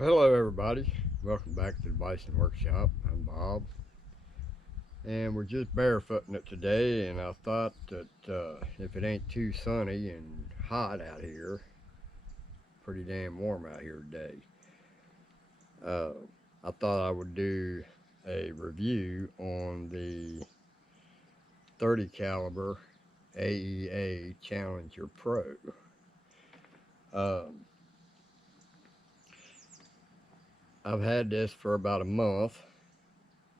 Well, hello everybody. Welcome back to the Bison Workshop. I'm Bob, and we're just barefooting it today. And I thought that if it ain't too sunny and hot out here, pretty damn warm out here today, uh, I thought I would do a review on the 30 caliber AEA Challenger Pro. Um, I've had this for about a month,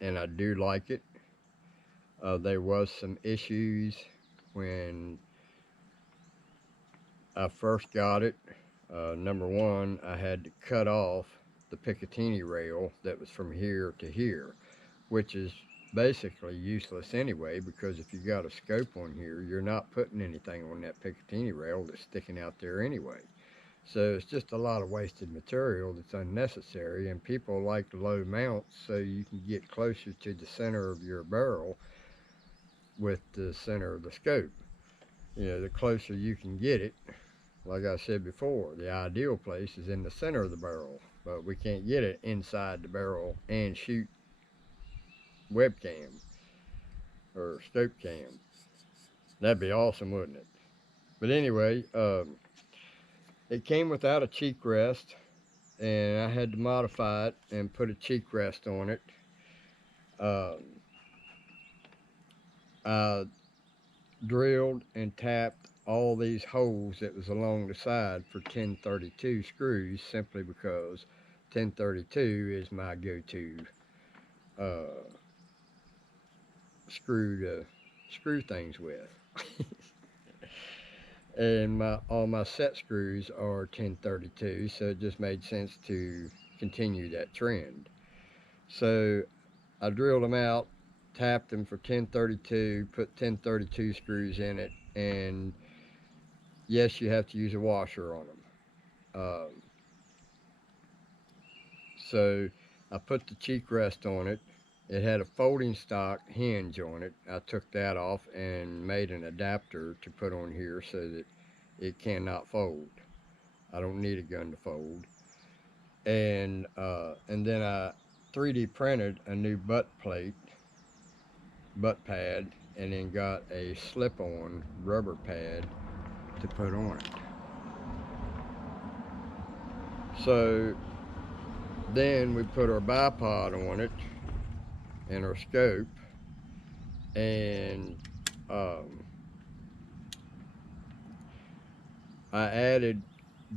and I do like it. There was some issues when I first got it. Number one, I had to cut off the Picatinny rail that was from here to here, which is basically useless anyway, because if you got a scope on here, you're not putting anything on that Picatinny rail that's sticking out there anyway. So it's just a lot of wasted material that's unnecessary, and people like low mounts so you can get closer to the center of your barrel with the center of the scope. The closer you can get it, like I said before, the ideal place is in the center of the barrel, but we can't get it inside the barrel and shoot webcam or scope cam. That'd be awesome, wouldn't it? But anyway, it came without a cheek rest, and I had to modify it and put a cheek rest on it. Um, I drilled and tapped all these holes that was along the side for 1032 screws, simply because 1032 is my go-to uh, screw things with. And all my set screws are 1032, so it just made sense to continue that trend. So I drilled them out, tapped them for 1032, put 1032 screws in it, and yes, you have to use a washer on them. Um, so I put the cheek rest on it. It had a folding stock hinge on it. I took that off and made an adapter to put on here so that it cannot fold. I don't need a gun to fold. And then I 3D printed a new butt pad, and then got a slip-on rubber pad to put on it. So then we put our bipod on it and our scope, and um, I added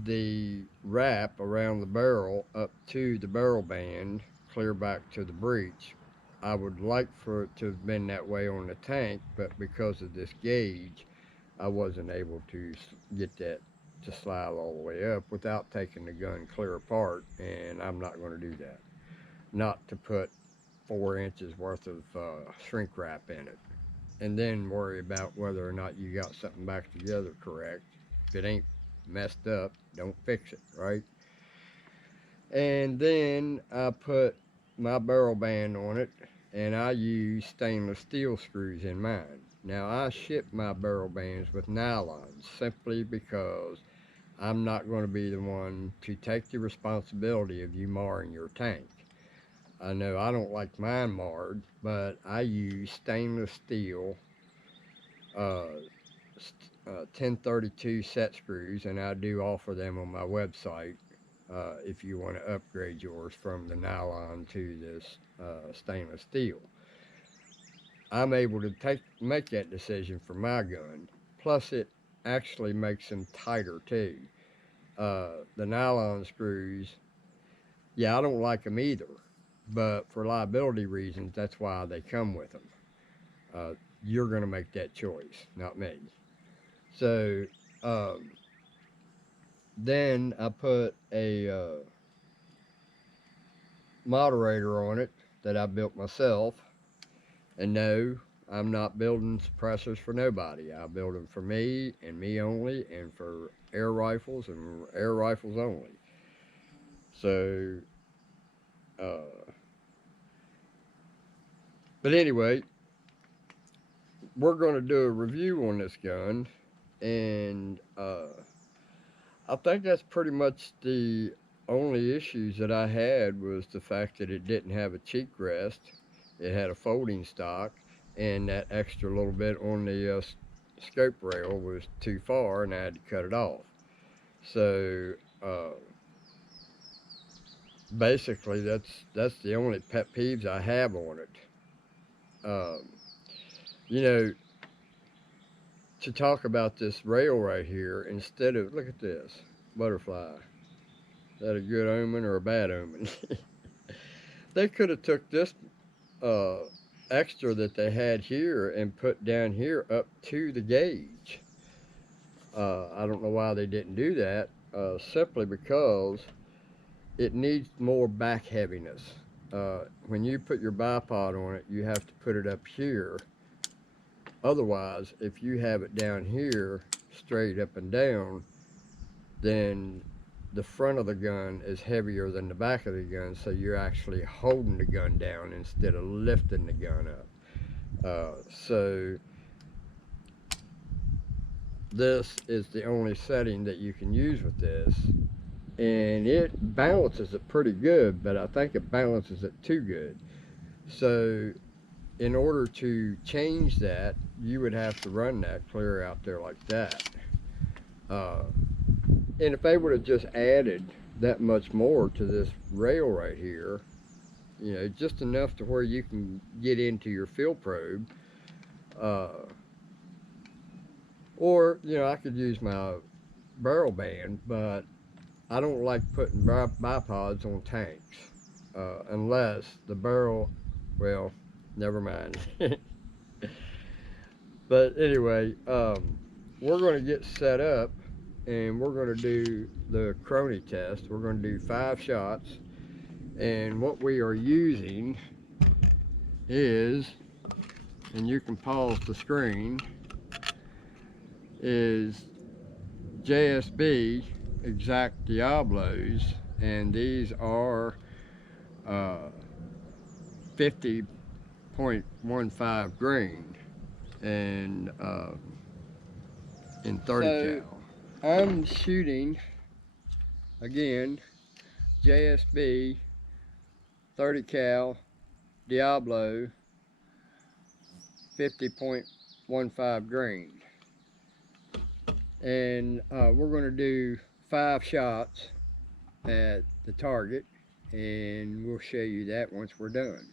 the wrap around the barrel up to the barrel band, clear back to the breech. I would like for it to have been that way on the tank, but because of this gauge, I wasn't able to get that to slide all the way up without taking the gun clear apart, and I'm not going to do that. Not to put 4 inches worth of shrink wrap in it, and then worry about whether or not you got something back together correct. If it ain't messed up, don't fix it, right? And then I put my barrel band on it, and I use stainless steel screws in mine. Now, I ship my barrel bands with nylon simply because I'm not going to be the one to take the responsibility of you marring your tank. I know I don't like mine marred, but I use stainless steel uh, 1032 set screws, and I do offer them on my website if you want to upgrade yours from the nylon to this stainless steel. I'm able to make that decision for my gun. Plus, it actually makes them tighter too. The nylon screws, yeah, I don't like them either, but for liability reasons, that's why they come with them. Uh, you're going to make that choice, not me. So um, then I put a moderator on it that I built myself. And no, I'm not building suppressors for nobody. I build them for me and me only, and for air rifles and air rifles only. So, uh, but anyway, we're going to do a review on this gun, and I think that's pretty much the only issues that I had was the fact that it didn't have a cheek rest. It had a folding stock, and that extra little bit on the scope rail was too far, and I had to cut it off. So basically, that's the only pet peeves I have on it. Um, you know, to talk about this rail right here, instead of look at this butterfly. Is that a good omen or a bad omen? They could have took this uh, extra that they had here and put down here up to the gauge. I don't know why they didn't do that. Simply because it needs more back heaviness. When you put your bipod on it, you have to put it up here. Otherwise, if you have it down here, straight up and down, then the front of the gun is heavier than the back of the gun, so you're actually holding the gun down instead of lifting the gun up. So this is the only setting that you can use with this, and it balances it pretty good, but I think it balances it too good. So in order to change that, you would have to run that clear out there like that. Uh, and if they would have just added that much more to this rail right here, you know, just enough to where you can get into your field probe, uh, or, you know, I could use my barrel band, but I don't like putting bipods on tanks unless the barrel, well, never mind. But anyway, we're going to get set up and we're going to do the crony test. We're going to do 5 shots, and what we are using is, and you can pause the screen, is JSB Exact Diablos, and these are 50.15 grain and in 30 cal. I'm shooting again JSB 30 cal Diablo 50.15 grain, and we're going to do 5 shots at the target, and we'll show you that once we're done.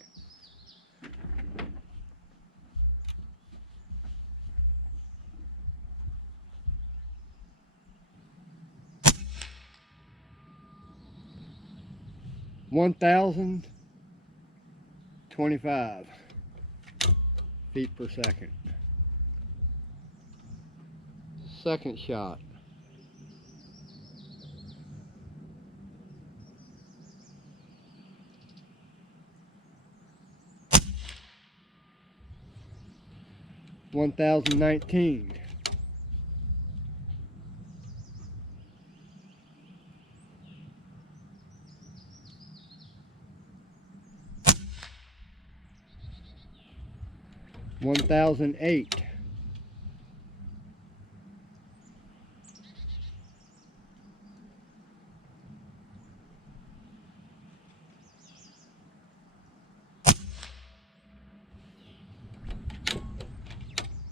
(1,025 feet per second). Second shot. (1,019). (1,008).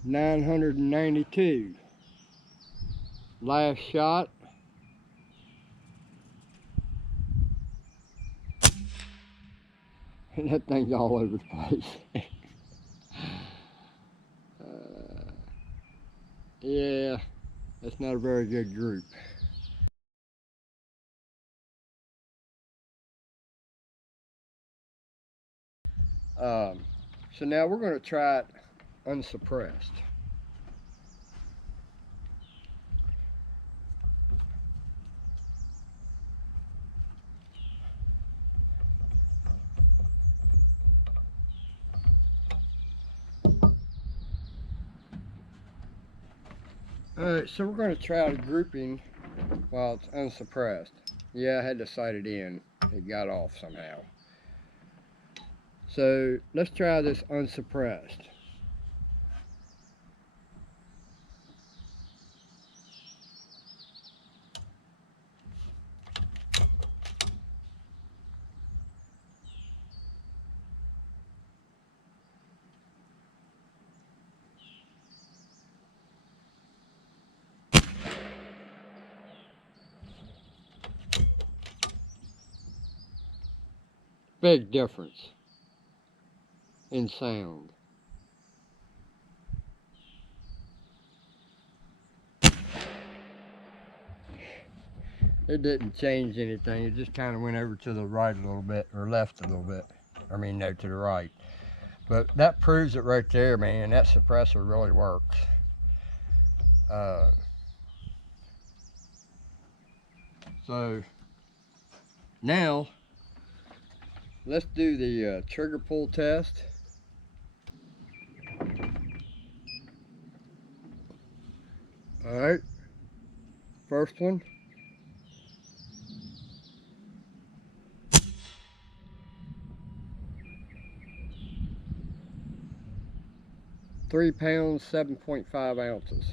(992). Last shot. And that thing's all over the place. Yeah, that's not a very good group. So now we're going to try it unsuppressed. Alright, so we're going to try the grouping while it's unsuppressed. Yeah, I had to sight it in. It got off somehow. So let's try this unsuppressed. Big difference in sound. It didn't change anything. It just kind of went over to the right a little bit, or left a little bit. I mean, no, to the right. But that proves it right there, man. That suppressor really works. So now let's do the trigger pull test. All right, first one. £3, 7.5 ounces.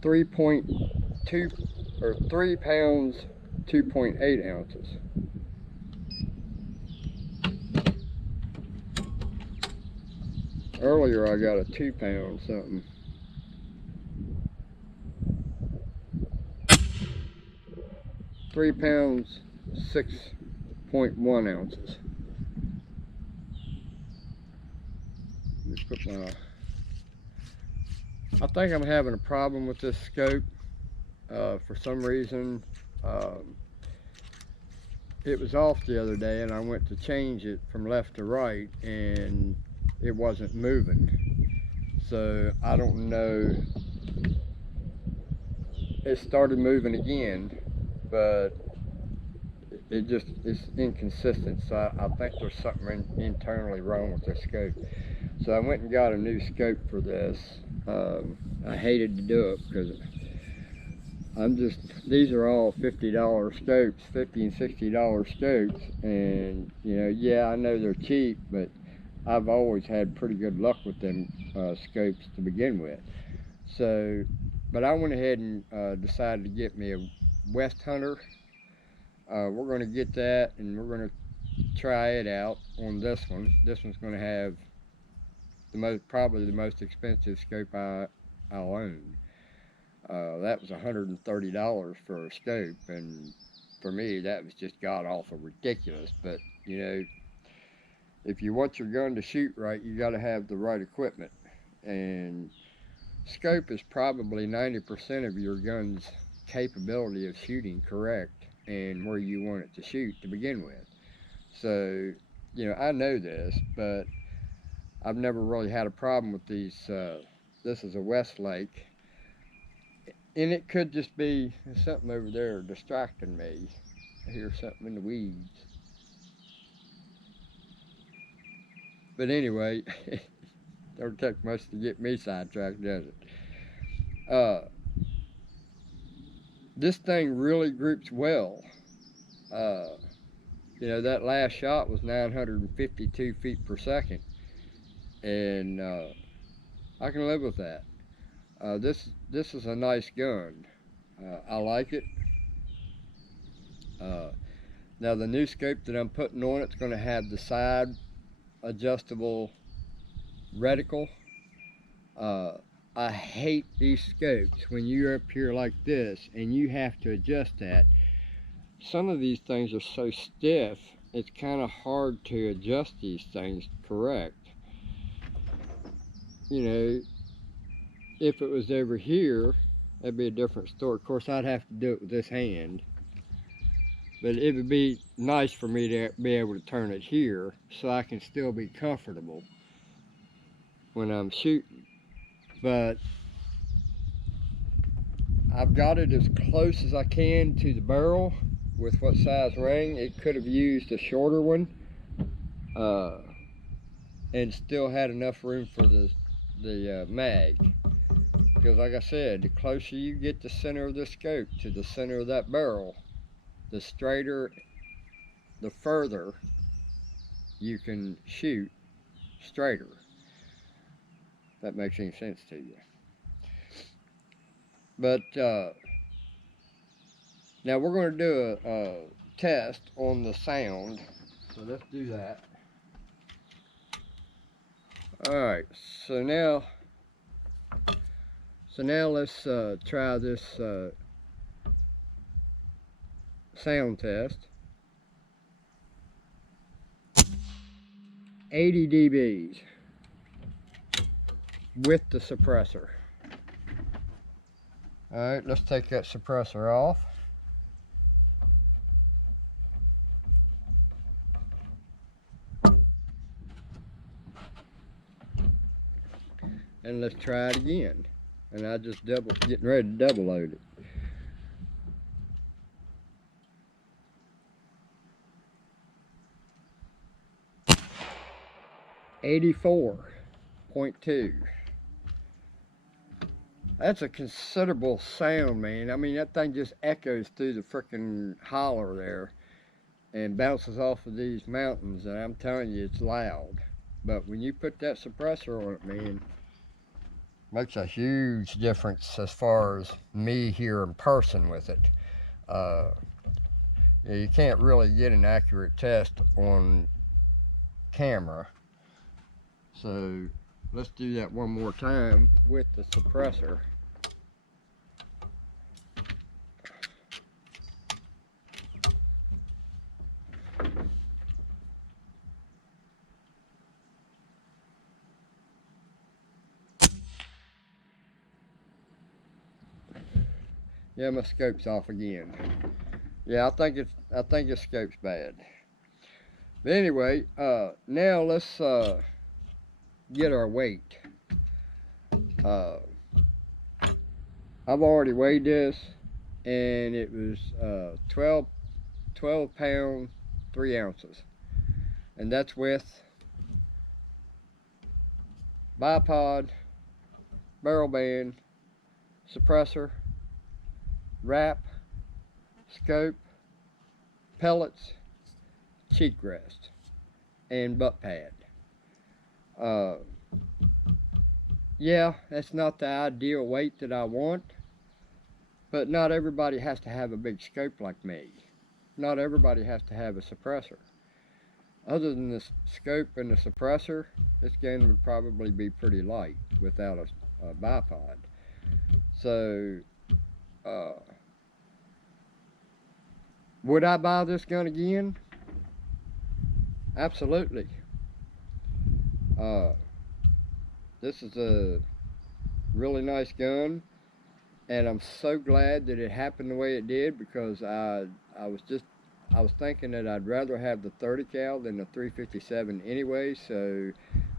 £3.2 or £3, 2.8 ounces. Earlier I got a 2 pound something. £3, 6.1 ounces. Just put my. I think I'm having a problem with this scope. For some reason, it was off the other day, and I went to change it from left to right, and it wasn't moving. So I don't know. It started moving again, but it's inconsistent. So I think there's something internally wrong with this scope. So I went and got a new scope for this. I hated to do it because these are all $50 scopes, $50 and $60 scopes, and yeah, I know they're cheap, but I've always had pretty good luck with them scopes to begin with. So, but I went ahead and decided to get me a West Hunter. We're going to get that, and we're going to try it out on this one. This one's going to have probably the most expensive scope I'll own. That was $130 for a scope, and for me that was just god awful ridiculous. But if you want your gun to shoot right, you got to have the right equipment, and scope is probably 90% of your gun's capability of shooting correct and where you want it to shoot to begin with. So I know this, but I've never really had a problem with these. This is a Westlake, and it could just be something over there distracting me. I hear something in the weeds. But anyway, don't take much to get me sidetracked, does it? This thing really groups well. That last shot was 952 feet per second, and I can live with that. This is a nice gun. I like it. Now the new scope that I'm putting on it's going to have the side adjustable reticle. I hate these scopes when you're up here like this and you have to adjust that. Some of these things are so stiff, it's kind of hard to adjust these things correct. If it was over here, that'd be a different story. Of course, I'd have to do it with this hand. But it would be nice for me to be able to turn it here so I can still be comfortable when I'm shooting. But I've got it as close as I can to the barrel with what size ring. It could have used a shorter one and still had enough room for the mag. Because like I said, the closer you get the center of the scope to the center of that barrel, the straighter, the further you can shoot straighter. If that makes any sense to you. But now we're going to do a test on the sound. So let's do that. Alright, so now So now let's try this sound test. 80 dBs with the suppressor. Alright, let's take that suppressor off. And let's try it again. And I just getting ready to double load it. .2. That's a considerable sound, man. I mean, that thing just echoes through the frickin' holler there and bounces off of these mountains, and I'm telling you, it's loud. But when you put that suppressor on it, man, makes a huge difference as far as me here in person with it. You can't really get an accurate test on camera. So let's do that one more time with the suppressor. Yeah, my scope's off again. Yeah, I think your scope's bad. But anyway, now let's get our weight. I've already weighed this, and it was 12 pounds 3 ounces, and that's with bipod, barrel band, suppressor, wrap, scope, pellets, cheek rest, and butt pad. Yeah, that's not the ideal weight that I want, but not everybody has to have a big scope like me. Not everybody has to have a suppressor. Other than the scope and the suppressor, this gun would probably be pretty light without a bipod. So, would I buy this gun again? Absolutely. This is a really nice gun, and I'm so glad that it happened the way it did, because I was thinking that I'd rather have the 30 cal than the 357 anyway, so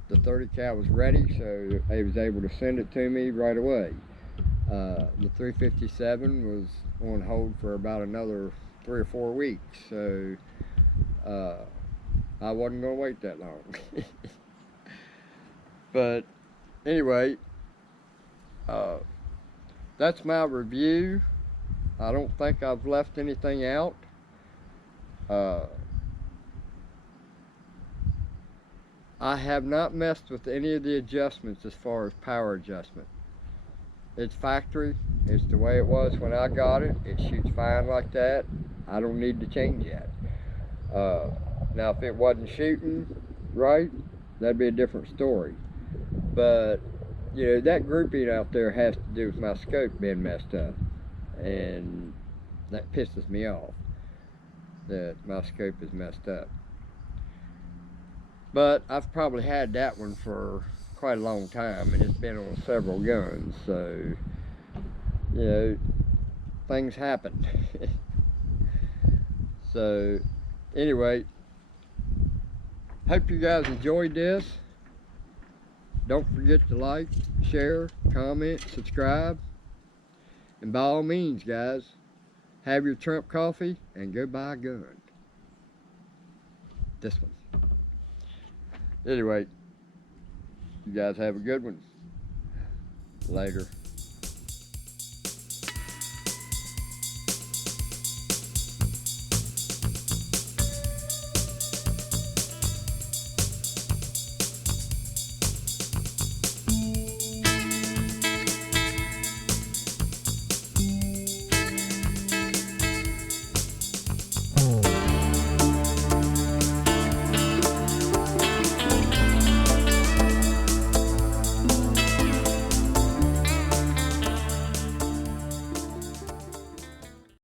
the 30 cal was ready, so they was able to send it to me right away. The 357 was on hold for about another 3 or 4 weeks, so I wasn't going to wait that long. But anyway, that's my review. I don't think I've left anything out. I have not messed with any of the adjustments as far as power adjustment. It's factory. It's the way it was when I got it. It shoots fine like that. I don't need to change that. Now, if it wasn't shooting right, that'd be a different story. But, you know, that grouping out there has to do with my scope being messed up. And that pisses me off, that my scope is messed up. But I've probably had that one for quite a long time, and it's been on several guns, so, you know, things happen. So, anyway, hope you guys enjoyed this. Don't forget to like, share, comment, subscribe. And by all means, guys, have your Trump coffee and go buy a gun. This one. Anyway, you guys have a good one. Later.